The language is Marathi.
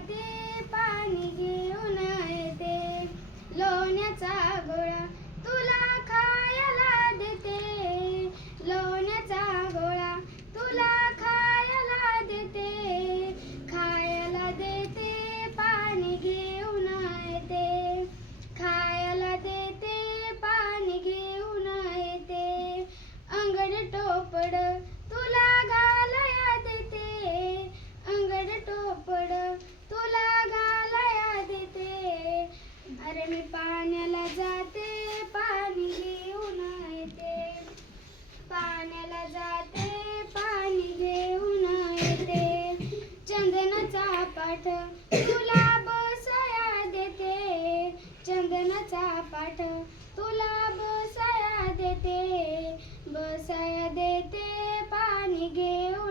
जाते पाणी घेऊन येते. लोण्याचा गोळा तुला खायला देते. लोण्याचा गोळा तुला खायला देते. खायला देते पाणी घेऊन येते. खायला देते पाणी घेऊन येते. अंगड टोपड तुला घालाया देते. अंगड टोपड तुला घालाया देते. अरे मी पाण्याला जाते पाणी घेऊन येते. पाण्याला जाते पाणी घेऊन येते. चंदनाचा पाठ तुला बसाया देते. चंदनाचा पाठ तुला बसाया देते. बसाया देते पाणी घेऊन